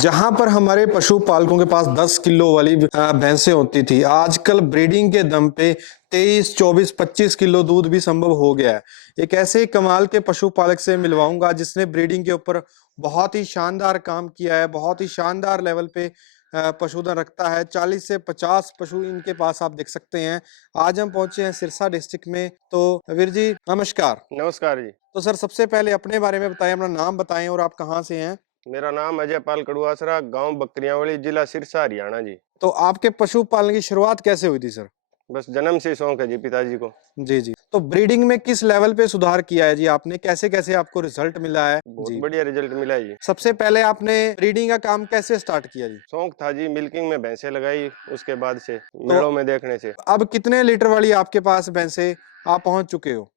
जहां पर हमारे पशुपालकों के पास 10 किलो वाली भैंसें होती थी, आजकल ब्रीडिंग के दम पे 23, 24, 25 किलो दूध भी संभव हो गया है। एक ऐसे ही कमाल के पशुपालक से मिलवाऊंगा जिसने ब्रीडिंग के ऊपर बहुत ही शानदार काम किया है, बहुत ही शानदार लेवल पे पशुधन रखता है। 40 से 50 पशु इनके पास आप देख सकते हैं। आज हम पहुंचे हैं सिरसा डिस्ट्रिक्ट में। तो वीर जी नमस्कार। नमस्कार जी। तो सर सबसे पहले अपने बारे में बताएं, अपना नाम बताएं और आप कहाँ से हैं। मेरा नाम अजय पाल कड़ुआसरा, गांव बकरियांवाली, जिला सिरसा, हरियाणा जी। तो आपके पशुपालन की शुरुआत कैसे हुई थी सर। बस जन्म से शौक है जी पिताजी को। जी जी। तो ब्रीडिंग में किस लेवल पे सुधार किया है जी आपने, कैसे कैसे आपको रिजल्ट मिला है बहुत जी। बढ़िया रिजल्ट मिला है जी। सबसे पहले आपने ब्रीडिंग का काम कैसे स्टार्ट किया जी। शौक था जी, मिल्किंग में भैंसे लगाई, उसके बाद से तो मेड़ों में देखने से। अब कितने लीटर वाली आपके पास भैंसे आप पहुंच चुके हो।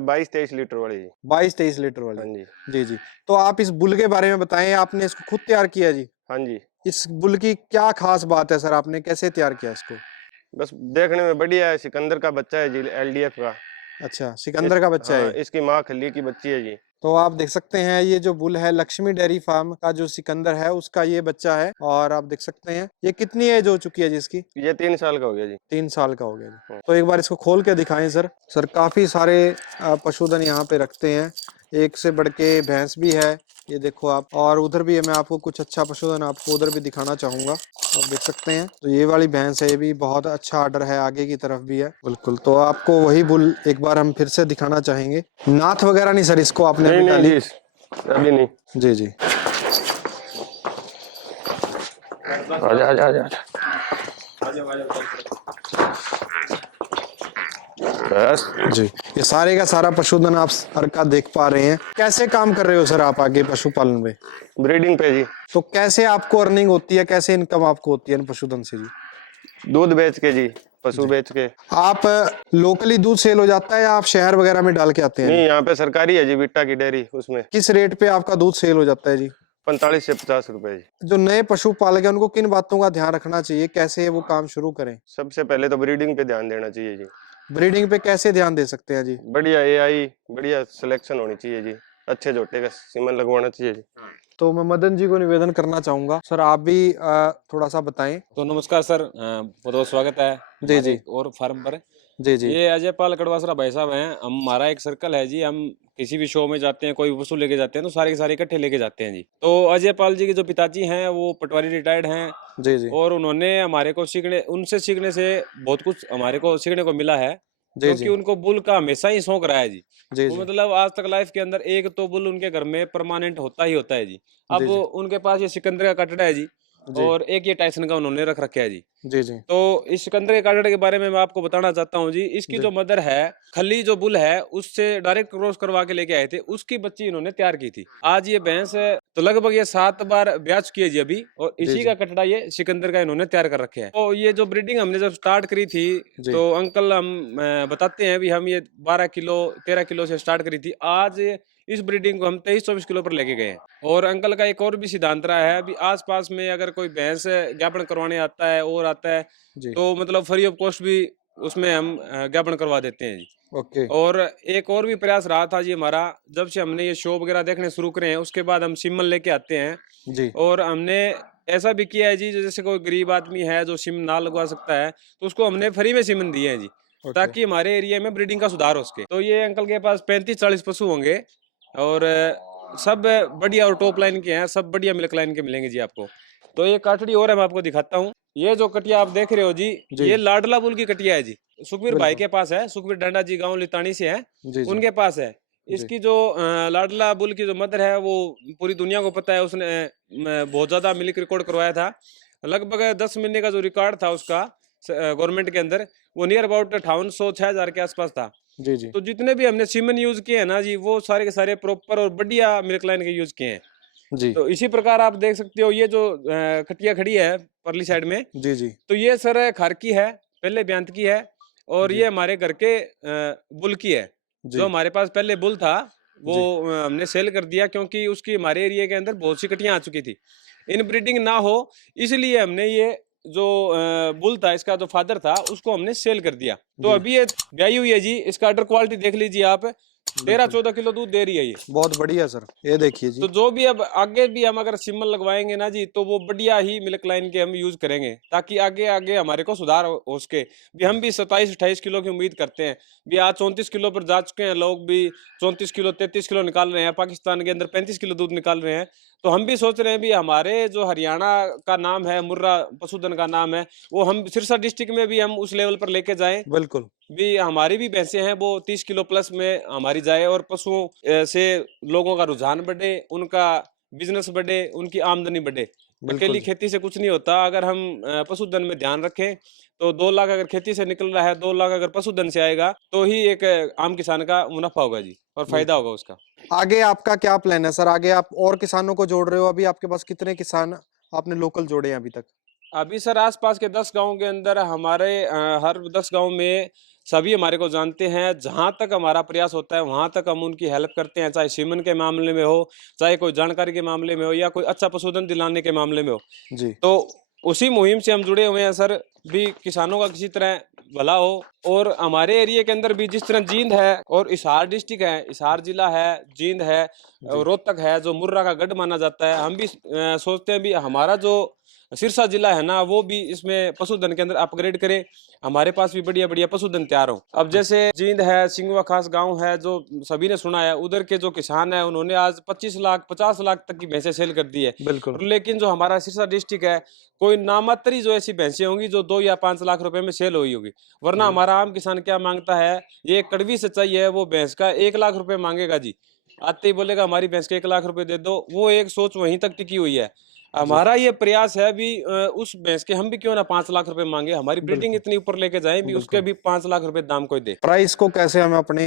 22-23 लीटर वाली जी। 22-23 लीटर वाली। हाँ जी। जी जी। तो आप इस बुल के बारे में बताएं, आपने इसको खुद तैयार किया जी। हाँ जी। इस बुल की क्या खास बात है सर, आपने कैसे तैयार किया इसको। बस देखने में बढ़िया है, सिकंदर का बच्चा है जी, एलडीएफ का। अच्छा, सिकंदर का बच्चा हाँ, है। इसकी माँ खली की बच्ची है जी। तो आप देख सकते हैं ये जो बुल है लक्ष्मी डेयरी फार्म का जो सिकंदर है उसका ये बच्चा है। और आप देख सकते हैं ये कितनी एज हो चुकी है जिसकी। ये 3 साल का हो गया जी। 3 साल का हो गया जी। हाँ। तो एक बार इसको खोल के दिखाएं सर। सर काफी सारे पशुधन यहाँ पे रखते हैं, एक से बढ़ के भैंस भी है। ये देखो आप, और उधर भी है, मैं आपको कुछ अच्छा पशुधन आपको उधर भी दिखाना चाहूंगा। आप देख सकते हैं तो ये वाली भैंस है, ये भी बहुत अच्छा आर्डर है, आगे की तरफ भी है बिल्कुल। तो आपको वही बुल एक बार हम फिर से दिखाना चाहेंगे। नाथ वगैरह नहीं सर इसको आपने नहीं अभी नहीं डाली। जी, अभी नहीं। जी जी। आजा आजा आजा। बस जी, ये सारे का सारा पशुधन आप सर का देख पा रहे हैं। कैसे काम कर रहे हो सर आप आगे पशुपालन में। ब्रीडिंग पे जी। तो कैसे आपको अर्निंग होती है, कैसे इनकम आपको होती है पशुधन से जी। दूध बेच के जी, पशु बेच के। आप लोकली दूध सेल हो जाता है या आप शहर वगैरह में डाल के आते हैं नहीं, जी? यहाँ पे सरकारी है जी, बिट्टा की डेयरी, उसमें किस रेट पे आपका दूध सेल हो जाता है जी। 45 से 50 रुपए जी। जो नए पशुपालक है उनको किन बातों का ध्यान रखना चाहिए, कैसे वो काम शुरू करें। सबसे पहले तो ब्रीडिंग पे ध्यान देना चाहिए जी। ब्रीडिंग पे कैसे ध्यान दे सकते हैं जी। बढ़िया एआई, बढ़िया सिलेक्शन होनी चाहिए जी। अच्छे जोटे का सीमन लगवाना चाहिए जी। तो मैं मदन जी को निवेदन करना चाहूंगा, सर आप भी थोड़ा सा बताएं। तो नमस्कार सर, बहुत बहुत स्वागत है जी हमारे जी। एक और फार्म पर। जी जी। ये अजय पाल कड़वासरा भाई साहब हैं। हमारा एक सर्कल है जी, हम किसी भी शो में जाते हैं, कोई भी वस्तु लेके जाते हैं तो सारे के सारे इकट्ठे लेके जाते हैं जी। तो अजय पाल जी के जो पिताजी हैं वो पटवारी रिटायर्ड हैं, जी जी। और उन्होंने हमारे को सीखने, उनसे सीखने से बहुत कुछ हमारे को सीखने को मिला है, जी क्योंकि जी। उनको बुल का हमेशा ही शौक रहा है जी। जी वो जी। मतलब आज तक लाइफ के अंदर एक तो बुल उनके घर में परमानेंट होता ही होता है जी। जी अब जी। उनके पास ये सिकंदर का कटड़ा है जी, जी और एक ये टाइसन का उन्होंने रख रखा है जी। जी। जी तो इस सिकंदर के काटड़े के बारे में मैं आपको बताना चाहता हूँ जी। इसकी जी। जो मदर है, खली जो बुल है, उससे डायरेक्ट क्रॉस करवा के लेके आए थे, उसकी बच्ची इन्होंने तैयार की थी। आज ये भैंस है तो लगभग ये 7 बार ब्याह चुकी है जी अभी, और जी इसी जी। का कटड़ा ये सिकंदर का इन्होंने तैयार कर रखे है। तो ये जो ब्रीडिंग हमने जब स्टार्ट करी थी, जी तो अंकल हम बताते हैं भी, हम ये 12 किलो 13 किलो से स्टार्ट करी थी। आज इस ब्रीडिंग को हम 23-24 किलो पर लेके गए हैं। और अंकल का एक और भी सिद्धांत रहा है, अभी आसपास में अगर कोई भैंस ज्ञापन करवाने आता है और आता है, जी। तो मतलब फ्री ऑफ कॉस्ट भी उसमें हम ज्ञापन करवा देते हैं जी। ओके। और एक और भी प्रयास रहा था जी हमारा, जब से हमने ये शो वगैरह देखने शुरू करे हैं, उसके बाद हम सिमन लेके आते हैं। जी। और हमने ऐसा भी किया है जी, जैसे कोई गरीब आदमी है जो सिम ना लगवा सकता है, तो उसको हमने फ्री में सिमन दिए हैं जी, ओके। ताकि हमारे एरिया में ब्रीडिंग का सुधार हो सके। तो ये अंकल के पास 35-40 पशु होंगे, और सब बढ़िया और टॉप लाइन के हैं, सब बढ़िया मिल्क लाइन के मिलेंगे जी आपको। तो ये काटड़ी और है, मैं आपको दिखाता हूँ। ये जो कटिया आप देख रहे हो जी, जी ये लाडला बुल की कटिया है जी। सुखबीर भाई बिल्कुल। के पास है, सुखबीर डांडा जी गांव लितानी से है, जी जी। उनके पास है। जी इसकी जो लाडला बुल की जो मदर है, वो पूरी दुनिया को पता है, उसने बहुत ज्यादा मिल्क रिकॉर्ड करवाया था। लगभग 10 महीने का जो रिकॉर्ड था उसका गवर्नमेंट के अंदर, वो नियर अबाउट 5800-6000 के आसपास था। जी जी। तो जितने भी हमने सीमन यूज किए हैं ना जी, वो सारे के सारे प्रॉपर और बढ़िया मिल्क लाइन के यूज किए हैं। जी तो इसी प्रकार आप देख सकते हो, ये जो कटिया खड़ी है परली साइड में, जी। जी तो ये सर खार की है, पहले ब्यांत की है, और जी। ये हमारे घर के बुल की है। जो जी हमारे पास पहले बुल था वो जी। हमने सेल कर दिया, क्योंकि उसकी हमारे एरिया के अंदर बहुत सी कटियां आ चुकी थी, इन ब्रीडिंग ना हो, इसलिए हमने ये जो बुल था, इसका जो फादर था, उसको हमने सेल कर दिया। तो जी अभी ये ब्याई हुई है जी, इसका अडर क्वालिटी देख लीजिए आप, 13-14 किलो दूध दे रही है ये। बहुत बढ़िया सर, ये देखिए जी। तो जो भी अब आगे भी हम अगर सीमन लगवाएंगे ना जी, तो वो बढ़िया ही मिल्क लाइन के हम यूज करेंगे, ताकि आगे आगे हमारे को सुधार हो सके। भी हम भी 27-28 किलो की उम्मीद करते हैं। भी आज 34 किलो पर जा चुके हैं लोग, भी 34 किलो 33 किलो निकाल रहे हैं, पाकिस्तान के अंदर 35 किलो दूध निकाल रहे हैं। तो हम भी सोच रहे हैं भी हमारे जो हरियाणा का नाम है, मुर्रा पशुधन का नाम है, वो हम सिरसा डिस्ट्रिक्ट में भी हम उस लेवल पर लेके जाएं। बिल्कुल भी हमारी भी भैंसें हैं वो 30 किलो प्लस में हमारी जाए, और पशुओं से लोगों का रुझान बढ़े, उनका बिजनेस बढ़े, उनकी आमदनी बढ़े। अकेली खेती से कुछ नहीं होता। अगर हम पशुधन में ध्यान रखें तो 2 लाख अगर खेती से निकल रहा है, 2 लाख अगर पशुधन से आएगा, तो ही एक आम किसान का मुनाफा होगा जी, और फायदा होगा उसका। आगे आपका क्या प्लान है सर? आगे आप और किसानों को जोड़ रहे हो? अभी आपके पास कितने किसान आपने लोकल जोड़े हैं अभी तक? अभी सर आसपास के 10 गांव के अंदर हमारे हर 10 गांव में सभी हमारे को जानते हैं। जहां तक हमारा प्रयास होता है वहां तक हम उनकी हेल्प करते हैं, चाहे सीमन के मामले में हो, चाहे कोई जानकारी के मामले में हो, या कोई अच्छा पशुधन दिलाने के मामले में हो। जी। तो उसी मुहिम से हम जुड़े हुए हैं सर, भी किसानों का किसी तरह भला हो। और हमारे एरिया के अंदर भी जिस तरह जींद है और हिसार डिस्ट्रिक्ट है, हिसार जिला है, जींद है, रोहतक है, जो मुर्रा का गढ़ माना जाता है, हम भी सोचते हैं भी हमारा जो सिरसा जिला है ना, वो भी इसमें पशुधन के अंदर अपग्रेड करे, हमारे पास भी बढ़िया बढ़िया पशुधन तैयार हो। अब जैसे जींद है, सिंगवा खास गांव है, जो सभी ने सुना है, उधर के जो किसान है उन्होंने आज 25 लाख 50 लाख तक की भैंसें सेल कर दी है। बिल्कुल। लेकिन जो हमारा सिरसा डिस्ट्रिक्ट है, कोई नामात्री जो ऐसी भैंसें होंगी जो 2 या 5 लाख रुपए में सेल हुई होगी। वरना हमारा आम किसान क्या मांगता है, ये कड़वी सच्चाई है, वो भैंस का 1 लाख रुपए मांगेगा जी। आते ही बोलेगा हमारी भैंस के 1 लाख रुपए दे दो। वो एक सोच वहीं तक टिकी हुई है। हमारा ये प्रयास है भी उस भैंस के हम भी क्यों ना 5 लाख रुपए मांगे, हमारी ब्रीडिंग इतनी ऊपर लेके जाए भी उसके भी 5 लाख रुपए दाम कोई दे। प्राइस को कैसे हम अपने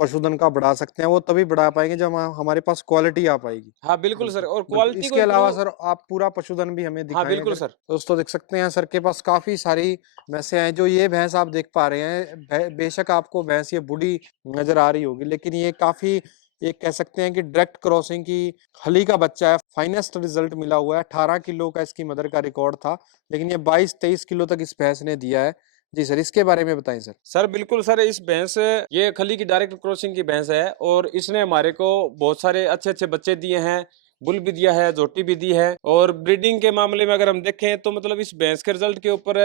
पशुधन का बढ़ा सकते हैं? वो तभी बढ़ा पाएंगे जब हमारे पास क्वालिटी आ पाएगी। हाँ बिल्कुल सर, और बिल्कुल। क्वालिटी इसके अलावा सर आप पूरा पशुधन भी हमें हाँ दिखाएं बिल्कुल अगर। सर। दोस्तों देख सकते हैं सर के पास काफी सारी भैंसें हैं। जो ये भैंस आप देख पा रहे हैं, बेशक आपको भैंस ये बूढ़ी नजर आ रही होगी, लेकिन ये काफी, ये कह सकते हैं कि डायरेक्ट क्रॉसिंग की हली का बच्चा है। फाइनेस्ट रिजल्ट मिला हुआ है। 18 किलो का इसकी मदर का रिकॉर्ड था, लेकिन ये 22-23 किलो तक इस भैंस ने दिया है। जी सर, इसके बारे में बताएं सर। सर बिल्कुल सर, इस भैंस ये खली की डायरेक्ट क्रॉसिंग की भैंस है, और इसने हमारे को बहुत सारे अच्छे अच्छे बच्चे दिए हैं, बुल भी दिया है, झोटी भी दी है। और ब्रीडिंग के मामले में अगर हम देखें तो मतलब इस भैंस के रिजल्ट के ऊपर,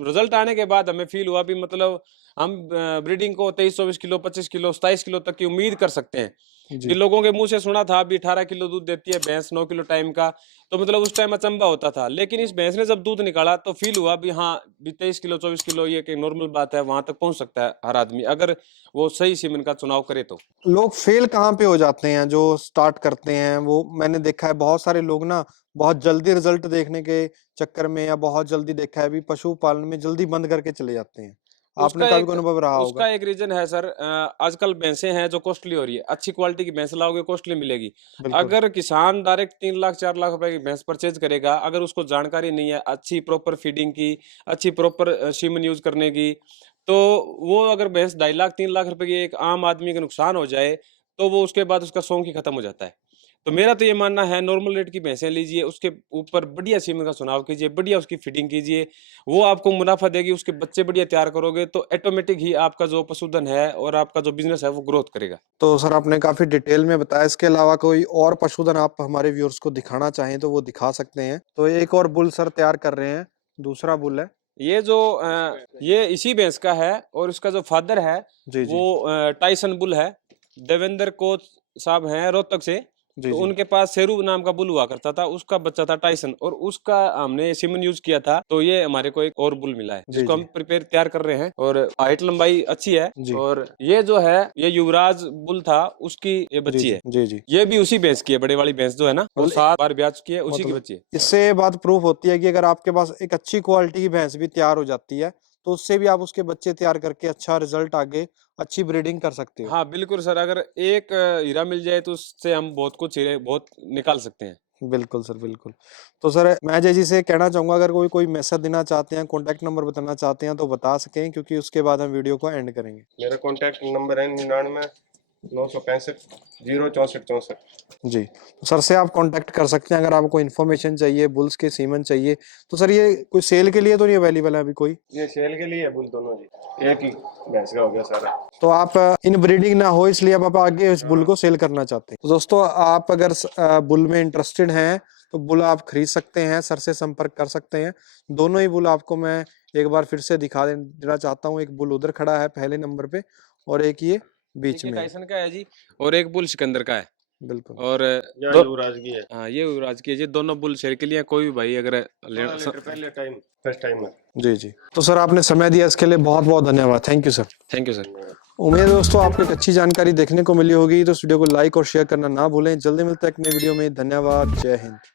रिजल्ट आने के बाद हमें फील हुआ भी मतलब हम ब्रीडिंग को 23-24 किलो 25 किलो 27 किलो तक की उम्मीद कर सकते हैं। कि लोगों के मुंह से सुना था अभी 18 किलो दूध देती है भैंस, 9 किलो टाइम का, तो मतलब उस टाइम अचंबा होता था। लेकिन इस भैंस ने जब दूध निकाला तो फील हुआ भी हाँ, 23 किलो 24 किलो ये एक नॉर्मल बात है, वहां तक पहुंच सकता है हर आदमी अगर वो सही सीमन का चुनाव करे तो। लोग फेल कहाँ पे हो जाते हैं जो स्टार्ट करते हैं? वो मैंने देखा है बहुत सारे लोग ना बहुत जल्दी रिजल्ट देखने के चक्कर में, या बहुत जल्दी देखा है भी पशुपालन में जल्दी बंद करके चले जाते हैं। आपने का भी कोई अनुभव रहा उसका होगा। एक रीजन है सर, आजकल भैंसें हैं जो कॉस्टली हो रही है। अच्छी क्वालिटी की भैंस लाओगे कॉस्टली मिलेगी। बिल्कुल। अगर किसान डायरेक्ट 3 लाख 4 लाख रुपए की भैंस परचेज करेगा, अगर उसको जानकारी नहीं है अच्छी प्रॉपर फीडिंग की, अच्छी प्रॉपर सीमन यूज करने की, तो वो अगर भैंस 2.5 लाख 3 लाख रुपए की एक आम आदमी का नुकसान हो जाए, तो वो उसके बाद उसका शौक ही खत्म हो जाता है। तो मेरा तो ये मानना है नॉर्मल रेट की भैंसें लीजिए, उसके ऊपर बढ़िया सीमन का चुनाव कीजिए, बढ़िया उसकी फीडिंग कीजिए, वो आपको मुनाफा देगी। उसके बच्चे बढ़िया तैयार करोगे तो ऑटोमेटिक ही आपका जो पशुधन है और आपका जो बिजनेस है वो ग्रोथ करेगा। तो सर आपने काफी डिटेल में बताया। इसके अलावा कोई और पशुधन आप हमारे व्यूअर्स को दिखाना चाहें तो वो दिखा सकते हैं। तो एक और बुल सर तैयार कर रहे हैं, दूसरा बुल है ये जो ये इसी भैंस का है, और इसका जो फादर है जी जी वो टाइसन बुल है। देवेंद्र कोच साहब हैं रोहतक से, जी तो जी। उनके पास शेरू नाम का बुल हुआ करता था, उसका बच्चा था टाइसन, और उसका हमने सीमन यूज किया था। तो ये हमारे को एक और बुल मिला है जी जिसको जी हम प्रिपेयर तैयार कर रहे हैं, और हाइट लंबाई अच्छी है। जी और ये जो है ये युवराज बुल था, उसकी ये जी बच्ची जी है। जी जी। ये भी उसी भैंस की है, बड़े वाली भैंस जो है ना, वो मतलब 7 बार ब्याह चुकी है, उसी की मतलब बच्ची है। इससे बात प्रूफ होती है कि अगर आपके पास एक अच्छी क्वालिटी की भैंस भी तैयार हो जाती है, तो उससे भी आप उसके बच्चे तैयार करके अच्छा रिजल्ट, आगे अच्छी ब्रीडिंग कर सकते हो। हाँ बिल्कुल सर, अगर एक हीरा मिल जाए तो उससे हम बहुत कुछ हीरे बहुत निकाल सकते हैं। बिल्कुल सर, बिल्कुल। तो सर मैं जय जी से कहना चाहूंगा, अगर कोई कोई मैसेज देना चाहते हैं, कॉन्टैक्ट नंबर बताना चाहते हैं तो बता सकें, क्योंकि उसके बाद हम वीडियो को एंड करेंगे। मेरा कॉन्टैक्ट नंबर है 99 965 0 64 64। जी, तो सर से आप कांटेक्ट कर सकते हैं अगर आपको इन्फॉर्मेशन चाहिए, बुल्स के सीमन चाहिए। तो सर ये कोई सेल के लिए तो नहीं अवेलेबल है अभी कोई? ये सेल के लिए है बुल दोनों जी, एक ही भैंस का हो गया सारा। तो आप इन ब्रीडिंग ना हो इसलिए आप आगे इस बुल को सेल करना चाहते हैं। तो दोस्तों आप अगर बुल में इंटरेस्टेड हैं तो बुल आप खरीद सकते हैं, सर से संपर्क कर सकते हैं। दोनों ही बुल आपको मैं एक बार फिर से दिखा देना चाहता हूँ। एक बुल उधर खड़ा है पहले नंबर पे और एक ये बीच ये में है। टाइसन का है जी, और एक बुल सिकंदर का है। बिल्कुल। और या दो, युवराज की है। हाँ ये युवराज की है जी। दोनों बुल शेयर के लिए कोई भी भाई अगर पहले टाइम फर्स्ट टाइम है। जी जी, तो सर आपने समय दिया इसके लिए बहुत बहुत धन्यवाद। Thank you sir. Thank you sir. उम्मीद है दोस्तों आपको एक अच्छी जानकारी देखने को मिली होगी। तो इस वीडियो को लाइक और शेयर करना ना भूलें। जल्दी मिलते हैं एक नई वीडियो में। धन्यवाद। जय हिंद।